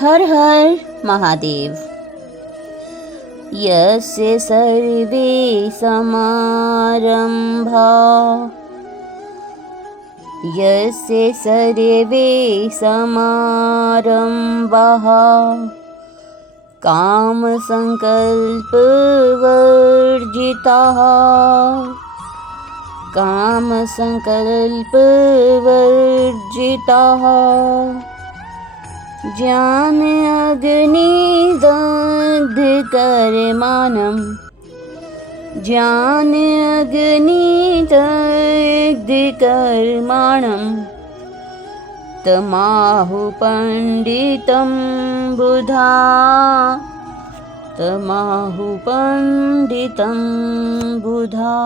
हर हर महादेव। यस्य सर्वे समारंभा यस्य सर्वे समारंभाः काम संकल्प वर्जिताः काम संकल्प वर्जिताः ज्ञान अग्नि दग्ध कर्माणम् ज्ञान अग्नि दग्ध कर्माणम् तमाहु पंडितं बुधा तमाहु पंडितं बुधा।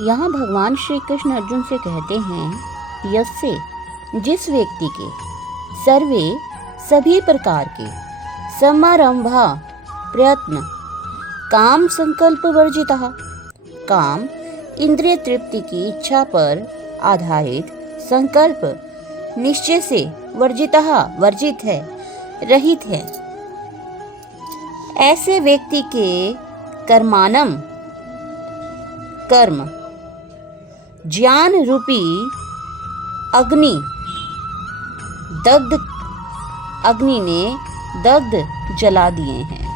यहाँ भगवान श्री कृष्ण अर्जुन से कहते हैं, यस्य जिस व्यक्ति के सर्वे सभी प्रकार के समारंभा प्रयत्न काम संकल्प वर्जिता काम इंद्रिय तृप्ति की इच्छा पर आधारित संकल्प निश्चय से वर्जिता वर्जित है, रहित है, ऐसे व्यक्ति के कर्मानम कर्म ज्ञान रूपी अग्नि ने दग्ध जला दिए हैं,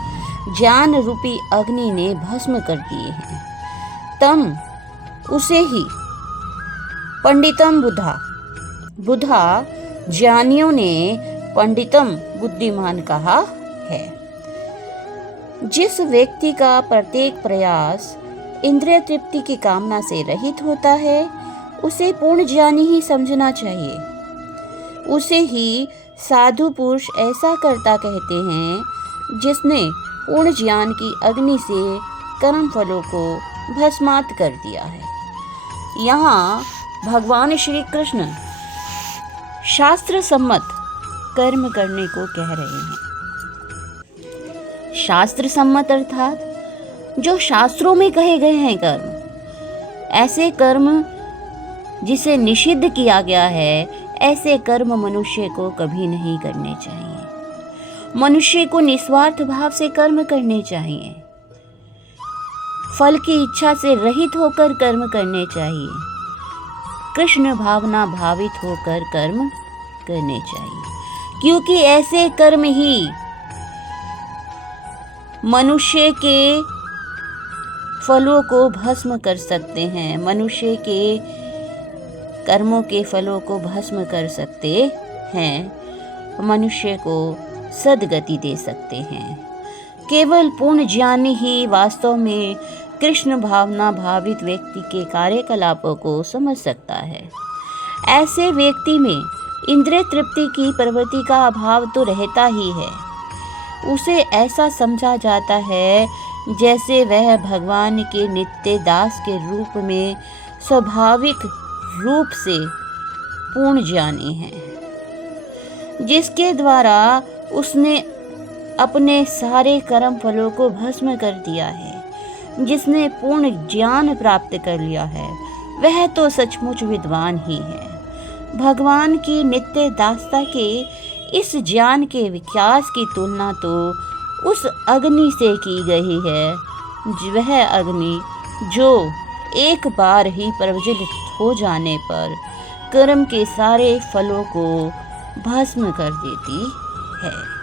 ज्ञान रूपी अग्नि ने भस्म कर दिए हैं। तम उसे ही पंडितम बुधा ज्ञानियों ने पंडितम बुद्धिमान कहा है। जिस व्यक्ति का प्रत्येक प्रयास इंद्रिय तृप्ति की कामना से रहित होता है, उसे पूर्ण ज्ञानी ही समझना चाहिए। उसे ही साधु पुरुष ऐसा कर्ता कहते हैं, जिसने पूर्ण ज्ञान की अग्नि से कर्म फलों को भस्मात कर दिया है। यहाँ भगवान श्री कृष्ण शास्त्र सम्मत कर्म करने को कह रहे हैं। शास्त्र सम्मत अर्थात जो शास्त्रों में कहे गए हैं कर्म, ऐसे कर्म जिसे निषिद्ध किया गया है, ऐसे कर्म मनुष्य को कभी नहीं करने चाहिए। मनुष्य को निस्वार्थ भाव से कर्म करने चाहिए, फल की इच्छा से रहित होकर कर्म करने चाहिए, कृष्ण भावना भावित होकर कर्म करने चाहिए, क्योंकि ऐसे कर्म ही मनुष्य के फलों को भस्म कर सकते हैं, मनुष्य के कर्मों के फलों को भस्म कर सकते हैं, मनुष्य को सद्गति दे सकते हैं। केवल पूर्ण ज्ञानी ही वास्तव में कृष्ण भावना भावित व्यक्ति के कार्यकलापों को समझ सकता है। ऐसे व्यक्ति में इंद्रिय तृप्ति की प्रवृत्ति का अभाव तो रहता ही है। उसे ऐसा समझा जाता है जैसे वह भगवान के नित्य दास के रूप में स्वाभाविक रूप से पूर्ण ज्ञानी है, जिसके द्वारा उसने अपने सारे कर्म फलों को भस्म कर दिया है। जिसने पूर्ण ज्ञान प्राप्त कर लिया है, वह तो सचमुच विद्वान ही है। भगवान की नित्य दासता के इस ज्ञान के विकास की तुलना तो उस अग्नि से की गई है, वह अग्नि जो एक बार ही प्रज्वलित हो जाने पर कर्म के सारे फलों को भस्म कर देती है।